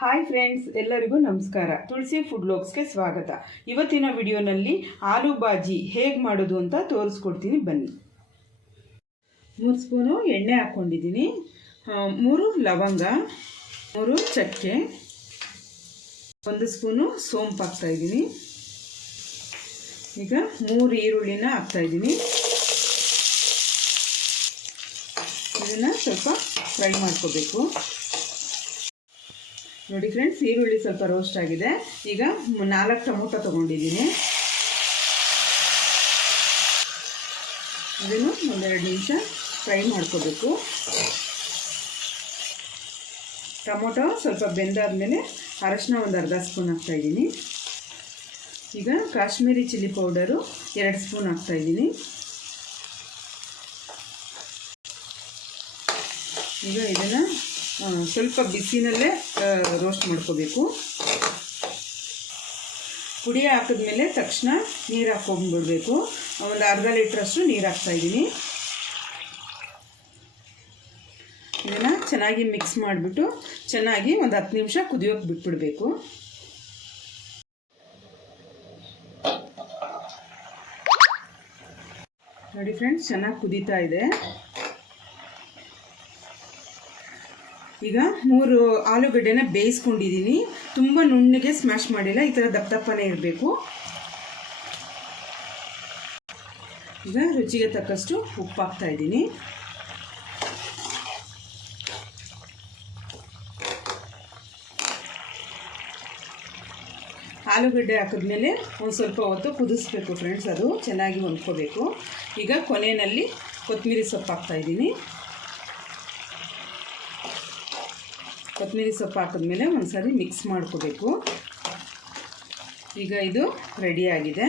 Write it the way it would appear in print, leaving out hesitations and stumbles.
Hi friends, ಎಲ್ಲರಿಗೂ ನಮಸ್ಕಾರ. ತುಳಸಿ food ವ್ಲಾಗ್ಸ್ಗೆ ಸ್ವಾಗತ. ಇವತ್ತಿನ ವಿಡಿಯೋನಲ್ಲಿ ಆಲೂ ಬಾಜಿ ಹೇಗೆ ಮಾಡೋದು ಅಂತ ತೋರಿಸ್ಕೊಡ್ತೀನಿ, ಬನ್ನಿ. 3 ಸ್ಪೂನು ಎಣ್ಣೆ ಹಾಕ್ಕೊಂಡಿದ್ದೀನಿ, 3 ಲವಂಗ, 3 ಚಕ್ಕೆ, 1 ಸ್ಪೂನು ಸೋಂಪು ಹಾಕ್ತಾಯಿದ್ದೀನಿ. ಈಗ 3 ಈರುಳ್ಳಿನ ಹಾಕ್ತಾಯಿದ್ದೀನಿ. ಇದನ್ನು ಸ್ವಲ್ಪ ಫ್ರೈ ಮಾಡ್ಕೋಬೇಕು. ನೋಡಿ ಫ್ರೆಂಡ್ಸ್, ಈರುಳ್ಳಿ ಸ್ವಲ್ಪ ರೋಸ್ಟ್ ಆಗಿದೆ. ಈಗ 4 ಟೊಮೊಟೊ ತೊಗೊಂಡಿದ್ದೀನಿ. ಇದನ್ನು 1-2 ನಿಮಿಷ ಫ್ರೈ ಮಾಡ್ಕೋಬೇಕು. ಟೊಮೊಟೊ ಸ್ವಲ್ಪ ಬೆಂದಾದ್ಮೇಲೆ ಅರಶಿನ ಒಂದು ಅರ್ಧ ಸ್ಪೂನ್ ಹಾಕ್ತಾಯಿದ್ದೀನಿ. ಈಗ ಕಾಶ್ಮೀರಿ ಚಿಲ್ಲಿ ಪೌಡರು 2 ಸ್ಪೂನ್ ಹಾಕ್ತಾಯಿದ್ದೀನಿ. ಈಗ ಇದನ್ನು ಸ್ವಲ್ಪ ಬಿಸಿನಲ್ಲೇ ರೋಸ್ಟ್ ಮಾಡ್ಕೋಬೇಕು. ಪುಡಿ ಹಾಕಿದ್ಮೇಲೆ ತಕ್ಷಣ ನೀರು ಹಾಕ್ಕೊಂಡ್ಬಿಡ್ಬೇಕು. ಒಂದು ಅರ್ಧ ಲೀಟ್ರಷ್ಟು ನೀರು ಹಾಕ್ತಾಯಿದ್ದೀನಿ. ಇದನ್ನು ಚೆನ್ನಾಗಿ ಮಿಕ್ಸ್ ಮಾಡಿಬಿಟ್ಟು ಚೆನ್ನಾಗಿ ಒಂದು 10 ನಿಮಿಷ ಕುದಿಯೋಕೆ ಬಿಟ್ಬಿಡಬೇಕು. ನೋಡಿ ಫ್ರೆಂಡ್ಸ್, ಚೆನ್ನಾಗಿ ಕುದೀತಾ ಇದೆ. ಈಗ 3 ಆಲೂಗಡ್ಡೆನ ಬೇಯಿಸ್ಕೊಂಡಿದ್ದೀನಿ. ತುಂಬ ನುಣ್ಣಗೆ ಸ್ಮ್ಯಾಶ್ ಮಾಡಿಲ್ಲ, ಈ ಥರ ದಪ್ಪನೇ ಇರಬೇಕು. ಈಗ ರುಚಿಗೆ ತಕ್ಕಷ್ಟು ಉಪ್ಪು ಹಾಕ್ತಾಯಿದ್ದೀನಿ. ಆಲೂಗಡ್ಡೆ ಹಾಕಿದ್ಮೇಲೆ ಒಂದು ಸ್ವಲ್ಪ ಹೊತ್ತು ಕುದಿಸ್ಬೇಕು ಫ್ರೆಂಡ್ಸ್, ಅದು ಚೆನ್ನಾಗಿ ಹೊಂದ್ಕೋಬೇಕು. ಈಗ ಕೊನೆಯಲ್ಲಿ ಕೊತ್ತಂಬರಿ ಸೊಪ್ಪು ಹಾಕ್ತಾಯಿದ್ದೀನಿ. ಕೊತ್ತಂಬರಿ ಸೊಪ್ಪು ಹಾಕಿದ್ಮೇಲೆ ಒಂದು ಸಾರಿ ಮಿಕ್ಸ್ ಮಾಡ್ಕೋಬೇಕು. ಈಗ ಇದು ರೆಡಿಯಾಗಿದೆ.